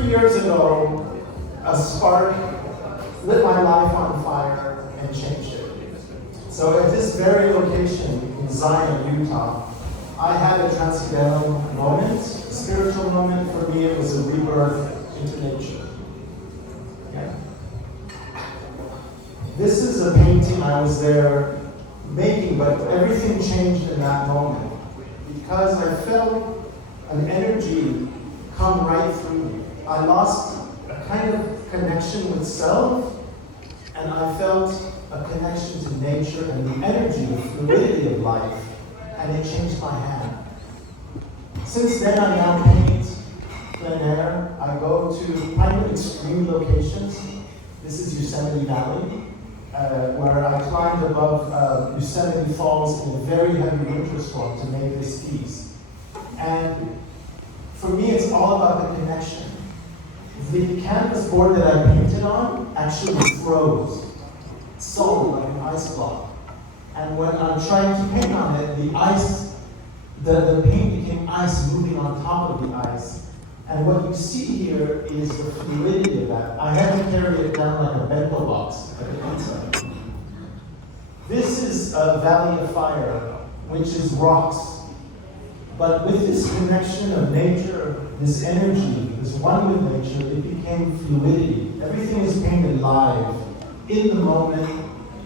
3 years ago, a spark lit my life on fire and changed it. So at this very location in Zion, Utah, I had a transcendental moment, a spiritual moment. For me, it was a rebirth into nature. Yeah. This is a painting I was there making, but everything changed in that moment because I felt an energy come right through me. I lost a kind of connection with self, and I felt a connection to nature and the energy, the fluidity of life, and it changed my hand. Since then, I now paint plein air. I go to kind of extreme locations. This is Yosemite Valley, where I climbed above Yosemite Falls in a very heavy winter storm to make this piece. And for me, it's all about the connection. The canvas board that I painted on actually froze, solid like an ice block. And when I'm trying to paint on it, the ice, the paint became ice moving on top of the ice. And what you see here is the fluidity of that. I had to carry it down like a bento box at the inside. This is a Valley of Fire, which is rocks. But with this connection of nature, this energy, this one with nature, it became fluidity. Everything is painted live, in the moment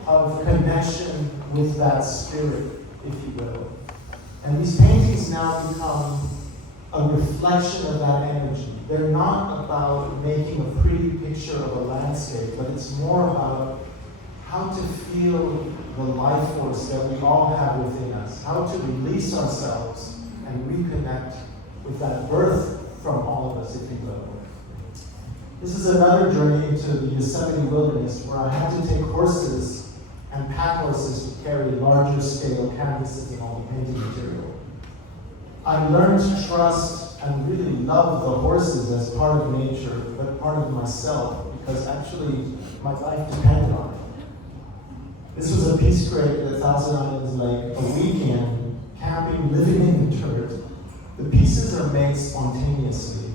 of connection with that spirit, if you will. And these paintings now become a reflection of that energy. They're not about making a pretty picture of a landscape, but it's more about how to feel the life force that we all have within us, how to release ourselves and reconnect with that birth from all of us, if you will. This is another journey into the Yosemite wilderness where I had to take horses and pack horses to carry larger scale canvases and all the painting material. I learned to trust and really love the horses as part of nature, but part of myself, because actually my life depended on it. This was a piece created at Thousand Islands Lake, a weekend, camping, living in the dirt. The pieces are made spontaneously.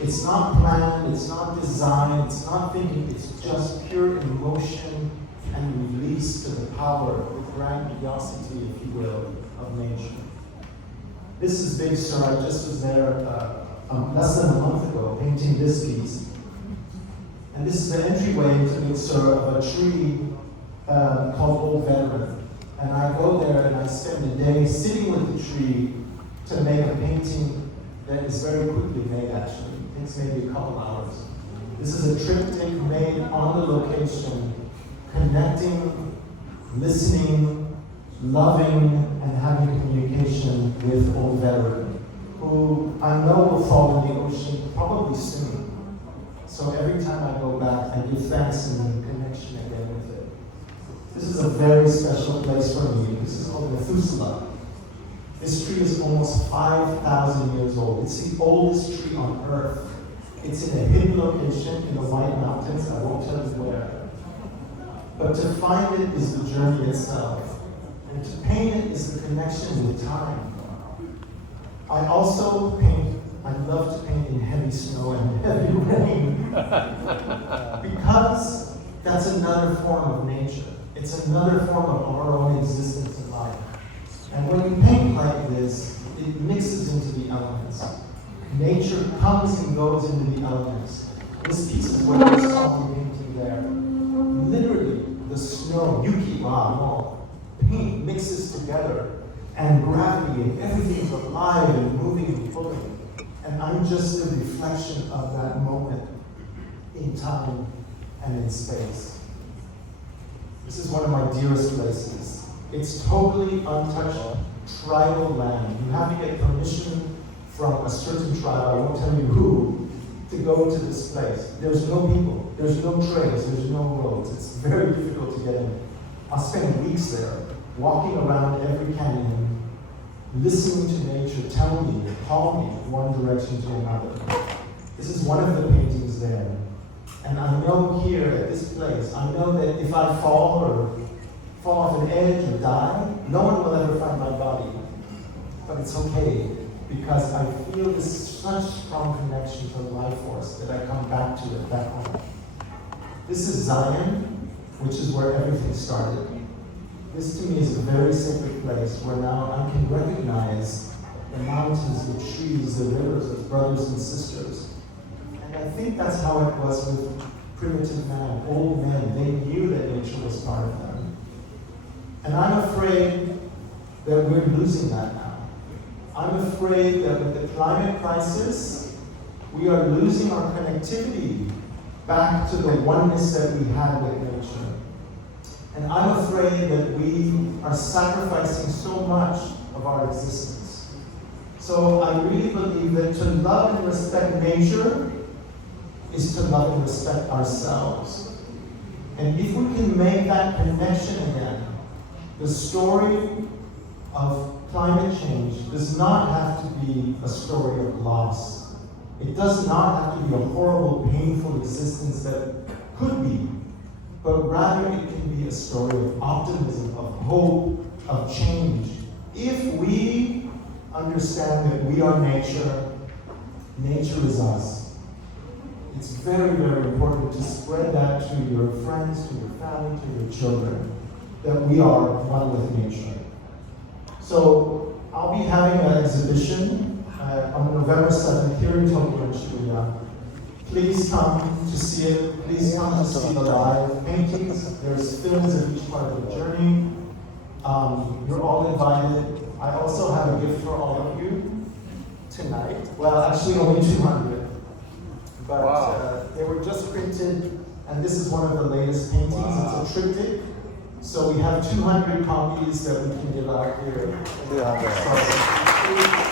It's not planned, it's not designed, it's not thinking, it's just pure emotion and release to the power, the grandiosity, if you will, of nature. This is Big Sur. I just was there less than a month ago painting this piece. And this is the entryway into Big Sur of a tree called Old Veteran. And I go there and I spend a day sitting with the tree to make a painting that is very quickly made, actually. It takes maybe a couple hours. This is a triptych made on the location, connecting, listening, loving, and having communication with Old Veteran, who I know will fall in the ocean probably soon. So every time I go back, I give thanks and connection again with it. This is a very special place for me. This is called Methuselah. This tree is almost 5,000 years old. It's the oldest tree on earth. It's in a hidden location in the White Mountains. I won't tell you where. But to find it is the journey itself. And to paint it is the connection with time. I also paint, I love to paint in heavy snow and heavy rain. Because that's another form of nature. It's another form of our own existence in life. And when you paint like this, it mixes into the elements. Nature comes and goes into the elements. This piece is what you saw me painting there. Literally, the snow, yuki wa no, paint mixes together, and gravity, and everything's alive and moving and pulling. And I'm just a reflection of that moment in time and in space. This is one of my dearest places. It's totally untouched tribal land. You have to get permission from a certain tribe, I won't tell you who, to go to this place. There's no people, there's no trails, there's no roads. It's very difficult to get in. I'll spend weeks there, walking around every canyon, listening to nature tell me, call me one direction to another. This is one of the paintings there. And I know here at this place, I know that if I fall off an edge or die, no one will ever find my body. But it's okay, because I feel this such strong connection to the life force that I come back to it back home. This is Zion, which is where everything started. This to me is a very sacred place where now I can recognize the mountains, the trees, the rivers as brothers and sisters. And I think that's how it was with primitive man, old men. They knew that nature was part of them. And I'm afraid that we're losing that now. I'm afraid that with the climate crisis, we are losing our connectivity back to the oneness that we had with nature. And I'm afraid that we are sacrificing so much of our existence. So I really believe that to love and respect nature is to love and respect ourselves. And if we can make that connection again, the story of climate change does not have to be a story of loss. It does not have to be a horrible, painful existence that could be, but rather it can be a story of optimism, of hope, of change. If we understand that we are nature, nature is us. It's very, very important to spread that to your friends, to your family, to your children, that we are one with nature. So I'll be having an exhibition on November 7th here in Tokyo in Shibuya. Please come to see it. Please come to see the live paintings. There's films of each part of the journey. You're all invited. I also have a gift for all of you tonight. Well, actually only 200. But wow. They were just printed, and this is one of the latest paintings. Wow. It's a triptych. So we have 200 copies that we can give out here. Yeah.